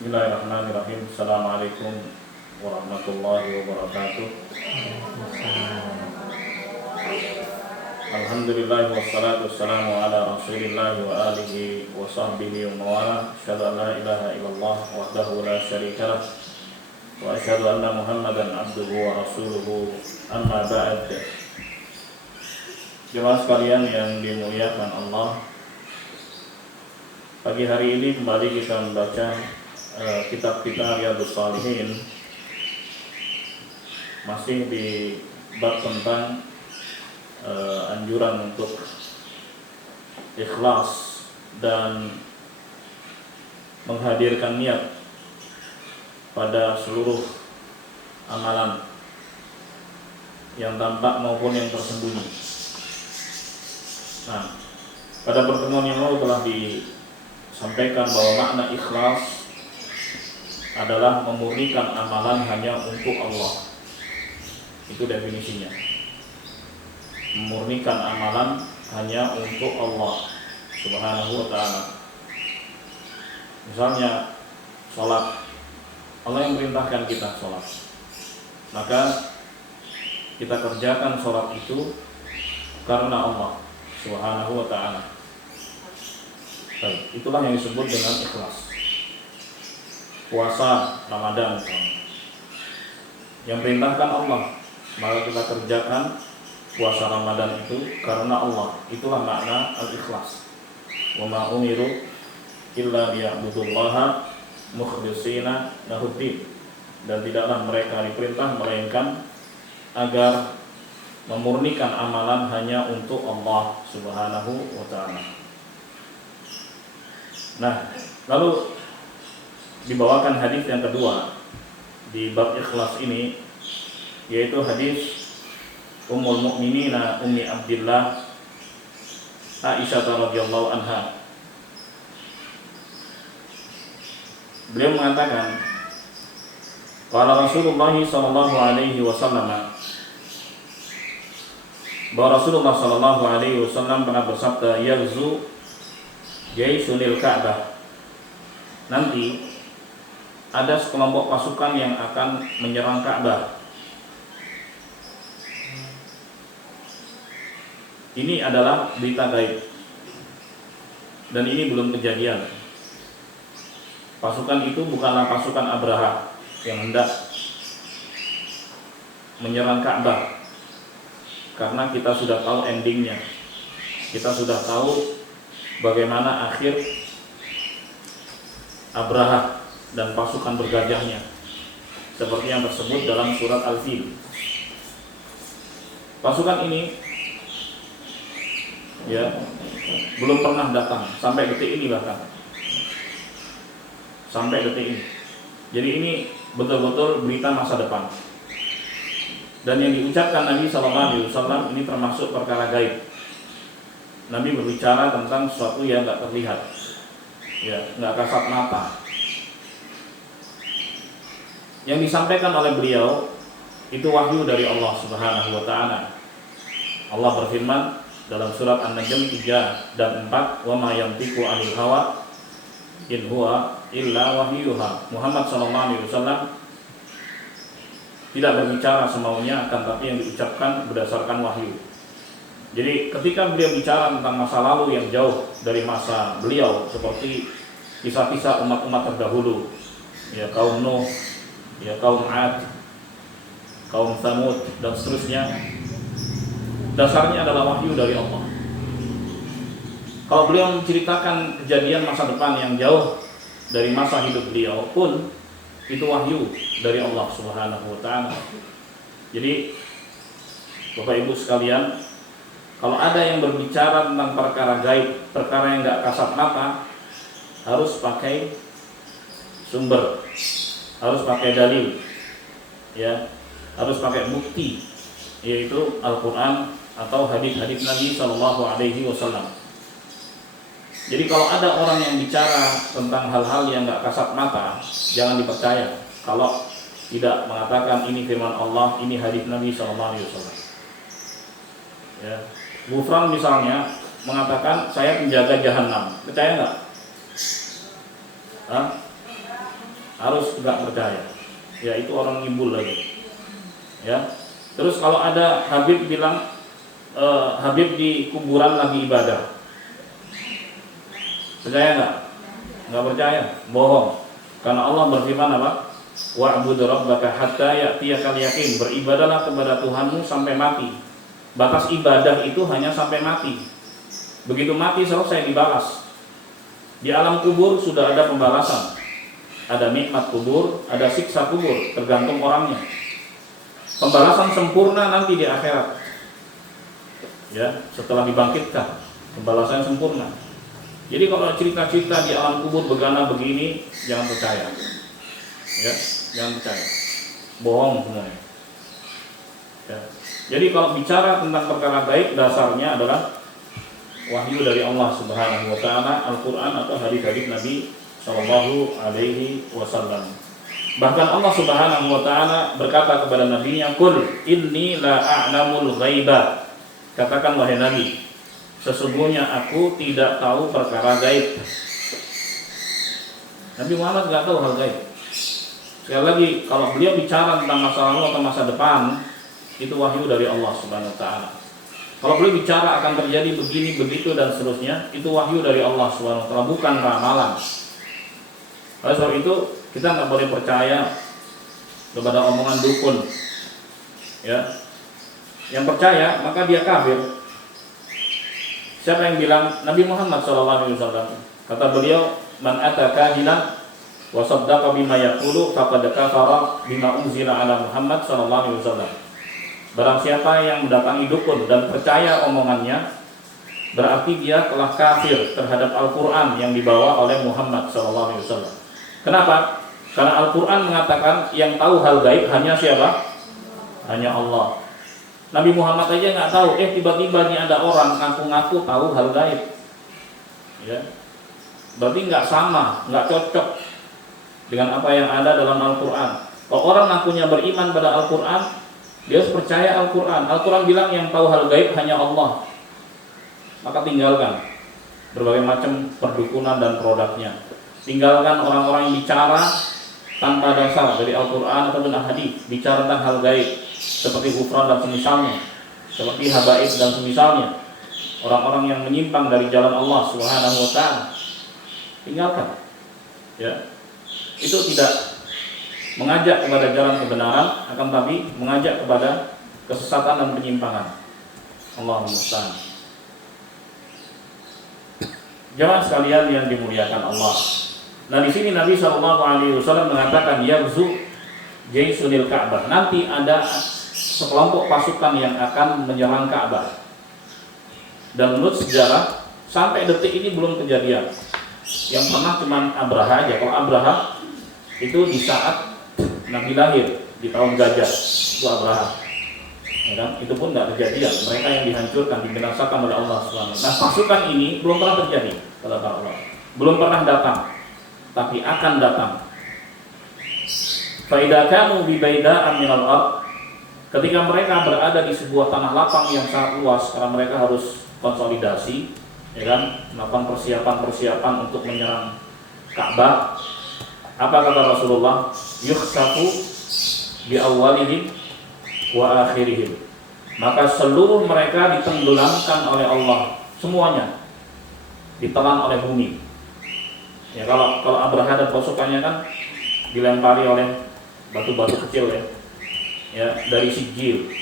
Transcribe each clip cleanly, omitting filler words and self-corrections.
Bismillahirrahmanirrahim. Assalamualaikum warahmatullahi wabarakatuh. Alhamdulillah wassalatu wassalamu ala rasulillah wa alihi wa sahbihi wa mawala. Asyhadu an la ilaha illallah wahdahu la syarika lah wa asyhadu anna Muhammadan abduhu wa rasuluhu. Amma ba'd. Jemaah sekalian yang dimuliakan Allah, pagi hari ini kembali kita membaca kitab kita Riyadhus Shalihin, masih di bab tentang anjuran untuk ikhlas dan menghadirkan niat pada seluruh amalan yang tampak maupun yang tersembunyi. Nah, pada pertemuan yang lalu telah disampaikan bahwa makna ikhlas adalah memurnikan amalan hanya untuk Allah. Itu definisinya. Memurnikan amalan hanya untuk Allah Subhanahu wa ta'ala. Misalnya sholat, Allah yang perintahkan kita sholat, maka kita kerjakan sholat itu karena Allah Subhanahu wa ta'ala. Itulah yang disebut dengan ikhlas. Puasa Ramadan yang perintahkan Allah, maka kita kerjakan puasa Ramadan itu karena Allah. Itulah makna al-ikhlas. Wa ma umiru illa liya'budullaha mukhlishina lahuddin. Dan tidaklah mereka diperintah melainkan agar memurnikan amalan hanya untuk Allah Subhanahu wa ta'ala. Nah, lalu dibawakan hadis yang kedua di bab ikhlas ini, yaitu hadis Ummul Mukminina Ummi Abdillah Aisyah radhiyallahu anha. Beliau mengatakan, qala Rasulullah sallallahu alaihi wasallam, bahwa Rasulullah sallallahu alaihi wasallam pernah bersabda, yaghzu jaisunil Ka'bah, nanti ada sekelompok pasukan yang akan menyerang Ka'bah. Ini adalah berita gaib, dan ini belum kejadian. Pasukan itu bukanlah pasukan Abraha yang hendak menyerang Ka'bah, karena kita sudah tahu endingnya. Kita sudah tahu bagaimana akhir Abraha dan pasukan bergajahnya, seperti yang tersebut dalam surat Al-Fil. Pasukan ini belum pernah datang sampai detik ini, bahkan sampai detik ini. Jadi ini betul-betul berita masa depan. Dan yang diucapkan Nabi SAW ini termasuk perkara gaib. Nabi berbicara tentang sesuatu yang tidak terlihat, nggak kasat mata. Yang disampaikan oleh beliau itu wahyu dari Allah Subhanahu wa ta'ala. Allah berfirman dalam surat An-Najm 3 dan 4, wa ma yantiqu 'anil hawa in huwa illa wahyuha. Muhammad sallallahu alaihi wasallam tidak berbicara semaunya, akan tapi yang diucapkan berdasarkan wahyu. Jadi ketika beliau bicara tentang masa lalu yang jauh dari masa beliau, seperti kisah-kisah umat-umat terdahulu, kaum Nuh, kaum Ad, kaum Tsamud dan seterusnya, dasarnya adalah wahyu dari Allah. Kalau beliau menceritakan kejadian masa depan yang jauh dari masa hidup beliau pun, itu wahyu dari Allah Subhanahu wa ta'ala. Jadi Bapak Ibu sekalian, kalau ada yang berbicara tentang perkara gaib, perkara yang enggak kasat mata, harus pakai sumber, harus pakai dalil, harus pakai bukti, yaitu Al-Quran atau hadis-hadis Nabi Sallallahu Alaihi Wasallam. Jadi kalau ada orang yang bicara tentang hal-hal yang enggak kasat mata, jangan dipercaya. Kalau tidak mengatakan ini firman Allah, ini hadis Nabi Sallallahu Alaihi Wasallam. Ghufran misalnya mengatakan saya penjaga jahanam, percaya enggak? harus tidak percaya. Ya itu orang ngibul lagi. Ya. Terus kalau ada Habib bilang Habib di kuburan lagi ibadah, percaya nggak? Nggak percaya, bohong. Karena Allah berfirman apa? Wa'bud rabbaka hatta ya'tiyakal yaqin. Beribadahlah kepada Tuhanmu sampai mati. Batas ibadah itu hanya sampai mati. Begitu mati selesai dibalas. Di alam kubur sudah ada pembalasan. Ada nikmat kubur, ada siksa kubur, tergantung orangnya. Pembalasan sempurna nanti di akhirat. Ya, setelah dibangkitkan, pembalasan sempurna. Jadi kalau cerita-cerita di alam kubur begana begini, jangan percaya. Ya, jangan percaya. Bohong semuanya. Ya. Jadi kalau bicara tentang perkara gaib, dasarnya adalah wahyu dari Allah Subhanahu wa taala, Al-Qur'an atau hadis-hadis Nabi sallallahu alaihi wasallam. Bahkan Allah Subhanahu wa taala berkata kepada nabinya, "Qul inni la a'lamul ghaiba." Katakan wahai Nabi, sesungguhnya aku tidak tahu perkara gaib. Nabi Muhammad enggak tahu hal gaib. Sekali lagi, kalau beliau bicara tentang masa lalu atau masa depan, itu wahyu dari Allah Subhanahu wa taala. Kalau beliau bicara akan terjadi begini, begitu dan seterusnya, itu wahyu dari Allah Subhanahu wa taala, bukan ramalan. Oleh sebab itu, kita nggak boleh percaya kepada omongan dukun. Ya. Yang percaya, maka dia kafir. Siapa yang bilang? Nabi Muhammad SAW. Kata beliau, "Man ata kahinan wa saddaqa bima yaqulu faqad kafara bima unzila ala Muhammad SAW." Barang siapa yang mendatangi dukun dan percaya omongannya, berarti dia telah kafir terhadap Al-Quran yang dibawa oleh Muhammad SAW. Kenapa? Karena Al-Quran mengatakan yang tahu hal gaib hanya siapa? Hanya Allah. Nabi Muhammad aja nggak tahu. Tiba-tiba nih ada orang ngaku-ngaku tahu hal gaib. Ya, berarti nggak sama, nggak cocok dengan apa yang ada dalam Al-Quran. Kalau orang ngakunya beriman pada Al-Quran, dia harus percaya Al-Quran. Al-Quran bilang yang tahu hal gaib hanya Allah. Maka tinggalkan berbagai macam perdukunan dan produknya. Tinggalkan orang-orang yang bicara tanpa dasar dari Al-Quran atau hadis, bicara tentang hal gaib seperti kufran dan semisalnya, seperti habaib dan semisalnya. Orang-orang yang menyimpang dari jalan Allah Subhanahu wa taala, tinggalkan. Ya. Itu tidak mengajak kepada jalan kebenaran, akan tapi mengajak kepada kesesatan dan penyimpangan. Allahumma musta'an. Jamaah sekalian yang dimuliakan Allah. Nah, di sini Nabi SAW mengatakan yaghzu jaysunil Ka'bah. Nanti ada sekelompok pasukan yang akan menyerang Ka'bah. Dan menurut sejarah sampai detik ini belum kejadian. Yang pernah cuma Abraha aja. Kalau Abraha itu di saat Nabi lahir di tahun gajah, itu Abraha. Ya kan? Itu pun nggak kejadian. Mereka yang dihancurkan, dibinasakan oleh Allah SWT. Nah, pasukan ini belum pernah terjadi, kata Allah. Belum pernah datang, tapi akan datang. Fa idza kanu bi baida'an minal ard, ketika mereka berada di sebuah tanah lapang yang sangat luas, karena mereka harus konsolidasi, ya kan, melakukan persiapan-persiapan untuk menyerang Ka'bah. Apa kata Rasulullah? Yukhsafu bi awwalihim wa akhirihim. Maka seluruh mereka ditenggelamkan oleh Allah, semuanya ditelan oleh bumi. Ya, kalau Abraha dan pasukannya kan dilempari oleh batu-batu kecil ya dari Sijil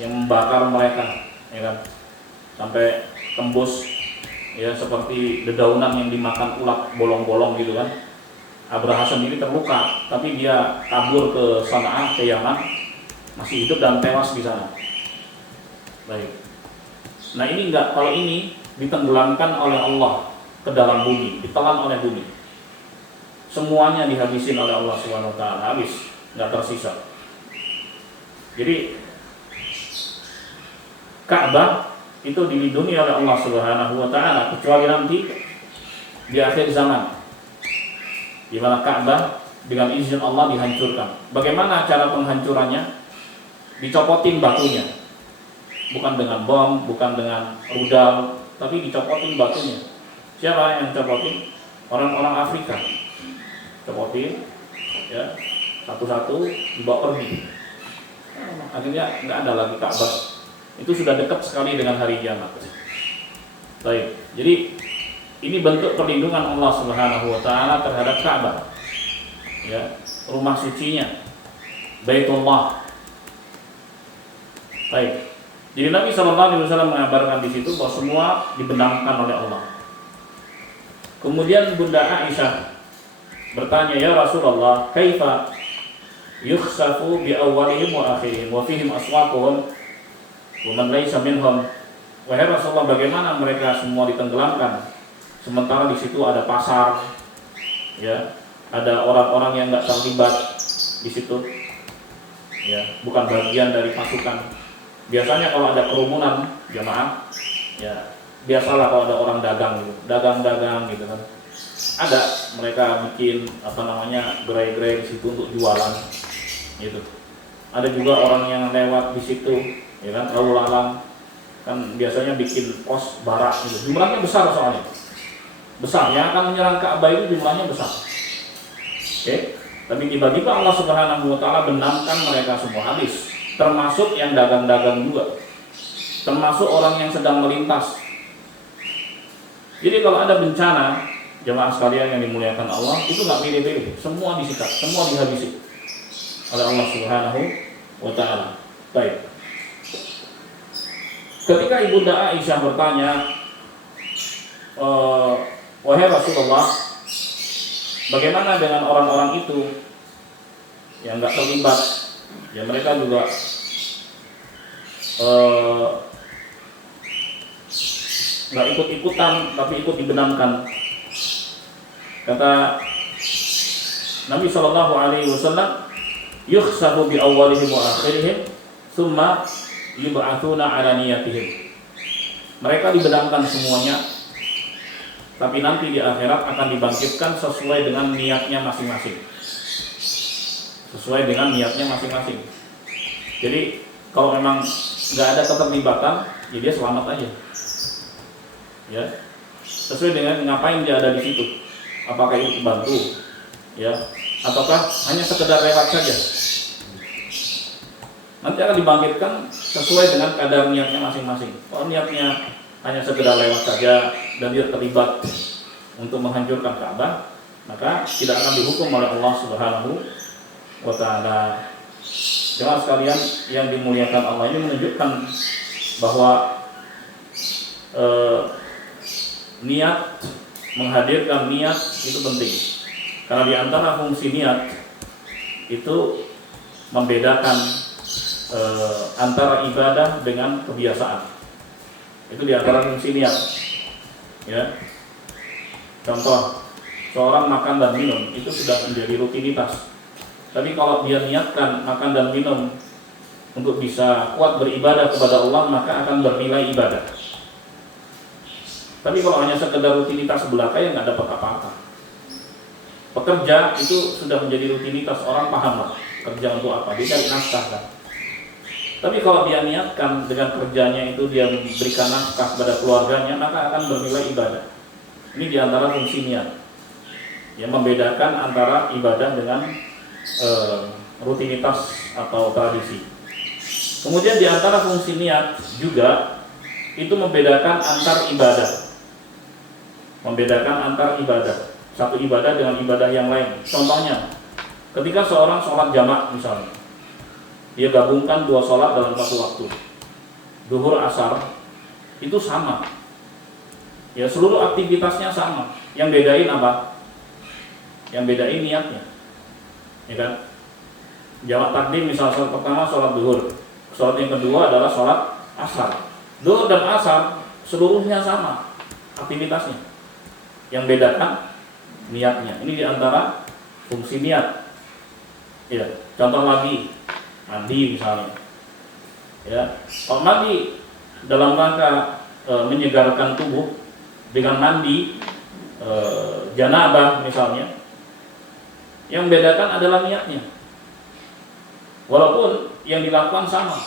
yang membakar mereka, ya kan, sampai tembus ya seperti dedaunan yang dimakan ulat bolong-bolong gitu kan. Abraha sendiri terluka, tapi dia kabur ke Sanaa, ke Yaman, masih hidup dan tewas di sana. Baik. Nah ini enggak, kalau ini ditenggelamkan oleh Allah ke dalam bumi, ditelan oleh bumi. Semuanya dihabisin oleh Allah Subhanahu wa taala, habis, enggak tersisa. Jadi Ka'bah itu dilindungi oleh Allah Subhanahu wa taala kecuali nanti di akhir zaman, di mana Ka'bah dengan izin Allah dihancurkan. Bagaimana cara penghancurannya? Dicopotin batunya, bukan dengan bom, bukan dengan rudal, tapi dicopotin batunya. Siapa yang copotin? Orang-orang Afrika. Copotin, ya, satu-satu dibawa pergi. Akhirnya nggak ada lagi Ka'bah. Itu sudah dekat sekali dengan hari kiamat. Baik, jadi ini bentuk perlindungan Allah Subhanahu wa taala terhadap Ka'bah. Ya, rumah sucinya, Baitullah. Baik. Jadi Nabi SAW mengabarkan di situ bahwa semua dibenamkan oleh Allah. Kemudian Bunda Aisyah bertanya, ya Rasulullah, kaifa yukhsafu bi awwalihim wa akhirihim wa fihim aswaquhum wa man laysa minhum. Wahai Rasulullah, bagaimana mereka semua ditenggelamkan sementara di situ ada pasar, ya, ada orang-orang yang nggak terlibat di situ, ya, bukan bagian dari pasukan. Biasanya kalau ada kerumunan jamaah, ya biasalah kalau ada orang dagang gitu, dagang gitu kan, ada mereka bikin gerai-gerai di situ untuk jualan, gitu. Ada juga orang yang lewat di situ, ya kan, lalu lalang, kan biasanya bikin pos barak gitu. Jumlahnya besar soalnya, besar. Yang akan menyerang Ka'bah itu jumlahnya besar. Oke, tapi tiba-tiba Allah Subhanahu wa taala benamkan mereka semua habis. Termasuk yang dagang-dagang juga, termasuk orang yang sedang melintas. Jadi kalau ada bencana, jemaah sekalian yang dimuliakan Allah, itu nggak pilih-pilih, semua disikat, semua dihabisi oleh Allah Subhanahu wa taala. Baik. Ketika Ibunda Aisyah bertanya, wahai Rasulullah, bagaimana dengan orang-orang itu yang nggak terlibat? Ya mereka juga nggak ikut-ikutan, tapi ikut dibenamkan. Kata Nabi SAW, yukhsafu bi awwalihim wa akhirihim, thumma yub'atsuna ala niyatihim. Mereka dibenamkan semuanya, tapi nanti di akhirat akan dibangkitkan sesuai dengan niatnya masing-masing. Sesuai dengan niatnya masing-masing. Jadi kalau memang nggak ada keterlibatan, ya dia selamat aja. Ya, sesuai dengan ngapain dia ada di situ. Apakah itu bantu, ya, ataukah hanya sekedar lewat saja. Nanti akan dibangkitkan sesuai dengan kadar niatnya masing-masing. Kalau niatnya hanya sekedar lewat saja dan dia terlibat untuk menghancurkan Ka'bah, maka tidak akan dihukum oleh Allah Subhanahu wa ta'ala. Jemaah sekalian yang dimuliakan Allah, ini menunjukkan bahwa niat, menghadirkan niat itu penting. Karena di antara fungsi niat itu membedakan antara ibadah dengan kebiasaan. Itu di antara fungsi niat. Ya. Contoh, seorang makan dan minum itu sudah menjadi rutinitas. Tapi kalau dia niatkan makan dan minum untuk bisa kuat beribadah kepada Allah, maka akan bernilai ibadah. Tapi kalau hanya sekedar rutinitas belaka, ya nggak dapat apa-apa. Pekerja itu sudah menjadi rutinitas, orang paham lah kerja untuk apa, dia cari nafkah kan. Tapi kalau dia niatkan dengan kerjanya itu dia memberikan nafkah kepada keluarganya, maka akan bernilai ibadah. Ini diantara fungsi niat, yang membedakan antara ibadah dengan rutinitas atau tradisi. Kemudian di antara fungsi niat juga itu membedakan antar ibadah. Membedakan antar ibadah. Satu ibadah dengan ibadah yang lain. Contohnya, ketika seorang sholat jamak misalnya, dia gabungkan dua sholat dalam satu waktu, zuhur asar, itu sama. Ya, seluruh aktivitasnya sama. Yang bedain apa? Yang bedain niatnya. Ya kan? Jamak takdim misalnya sholat pertama sholat zuhur, sholat yang kedua adalah sholat asar. Zuhur dan asar seluruhnya sama aktivitasnya. Yang bedakan niatnya. Ini diantara fungsi niat. Ya, contoh lagi, mandi misalnya. Ya, kalau mandi dalam rangka menyegarkan tubuh dengan mandi janabah misalnya, yang membedakan adalah niatnya. Walaupun yang dilakukan sama,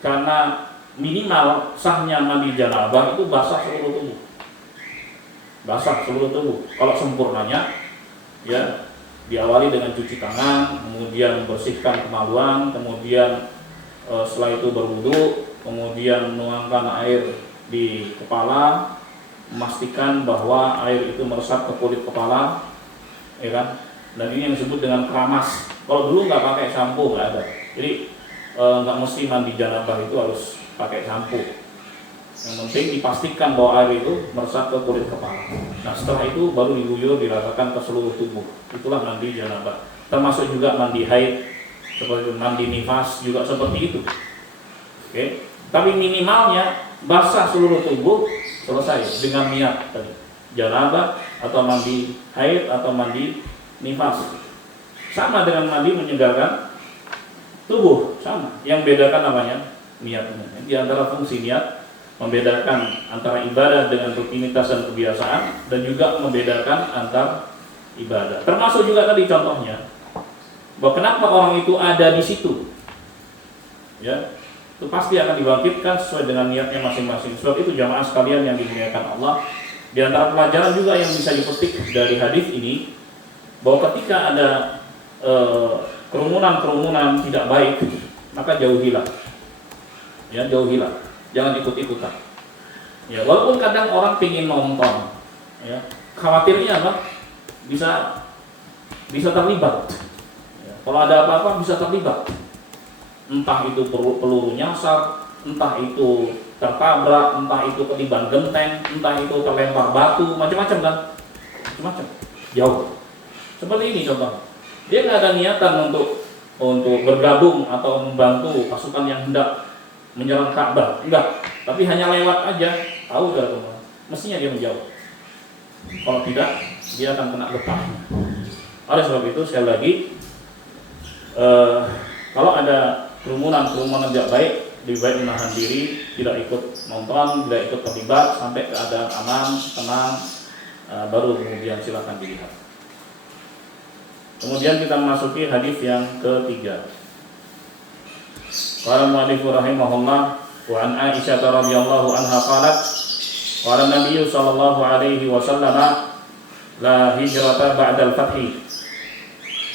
karena minimal sahnya mandi janabah itu basah seluruh tubuh. Basah seluruh tubuh. Kalau sempurnanya, ya Diawali dengan cuci tangan, kemudian membersihkan kemaluan, kemudian setelah itu berwudu, kemudian menuangkan air di kepala, memastikan bahwa air itu meresap ke kulit kepala, ya kan? Dan ini yang disebut dengan keramas. Kalau dulu nggak pakai sampo, nggak ada. Jadi nggak mesti mandi janabah itu harus pakai sampo. Yang penting dipastikan bahwa air itu meresap ke kulit kepala. Nah setelah itu baru diguyur, diratakan ke seluruh tubuh. Itulah mandi janabah. Termasuk juga mandi haid, seperti mandi nifas juga seperti itu. Oke. Tapi minimalnya basah seluruh tubuh selesai dengan niat tadi. Janabah atau mandi haid atau mandi nifas. Sama dengan mandi menyegarkan tubuh, sama. Yang bedakan namanya niatnya. Di antara fungsi niat membedakan antara ibadah dengan rutinitas dan kebiasaan, dan juga membedakan antar ibadah. Termasuk juga tadi contohnya bahwa kenapa orang itu ada di situ, ya, itu pasti akan dibangkitkan sesuai dengan niatnya masing-masing. Sebab itu jamaah sekalian yang dimuliakan Allah, di antara pelajaran juga yang bisa dipetik dari hadis ini, bahwa ketika ada kerumunan-kerumunan tidak baik, maka jauhilah, ya, jauhilah. Jangan ikut-ikutan. Ya, walaupun kadang orang pingin nonton, ya, khawatirnya apa? Bisa terlibat. Ya, kalau ada apa-apa bisa terlibat. Entah itu peluru nyasar, entah itu tertabrak, entah itu ketiban genteng, entah itu terlempar batu, macam-macam kan? Macam-macam. Jauh. Seperti ini contoh. Dia nggak ada niatan untuk bergabung atau membantu pasukan yang hendak menyerang Ka'bah, enggak, tapi hanya lewat aja, tahu gak teman, mestinya dia menjauh. Kalau tidak, dia akan kena getah. Oleh sebab itu sekali lagi, kalau ada kerumunan tidak baik, lebih baik menahan diri, tidak ikut nonton, tidak ikut terlibat sampai keadaan aman, tenang, baru kemudian silakan dilihat. Kemudian kita memasuki hadis yang ketiga. Qala mu'allif rahimahullah wa an Aisyah radhiyallahu anha qalat qala Nabi sallallahu alaihi wasallam la hijrata ba'dal fathi.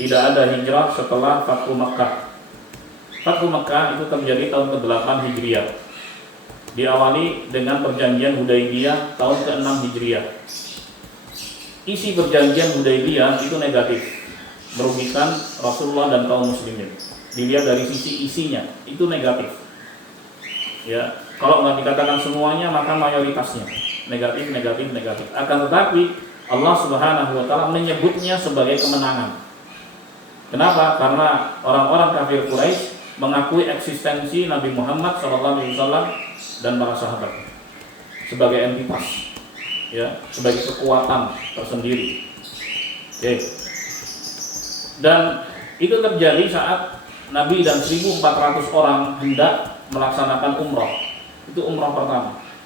Tidak ada hijrah setelah Fathu Makkah. Fathu Makkah itu terjadi tahun ke-8 Hijriah. Diawali dengan perjanjian Hudaybiyah tahun ke-6 Hijriah. Isi perjanjian Hudaybiyah itu negatif, merugikan Rasulullah dan kaum muslimin. Dilihat dari sisi isinya itu negatif. Ya, kalau nggak dikatakan semuanya maka mayoritasnya negatif. Akan tetapi Allah Subhanahu wa taala menyebutnya sebagai kemenangan. Kenapa? Karena orang-orang kafir Quraisy mengakui eksistensi Nabi Muhammad SAW dan para sahabat sebagai entitas, ya, sebagai kekuatan tersendiri. Oke. Dan itu terjadi saat Nabi dan 1.400 orang hendak melaksanakan umroh. Itu umroh pertama.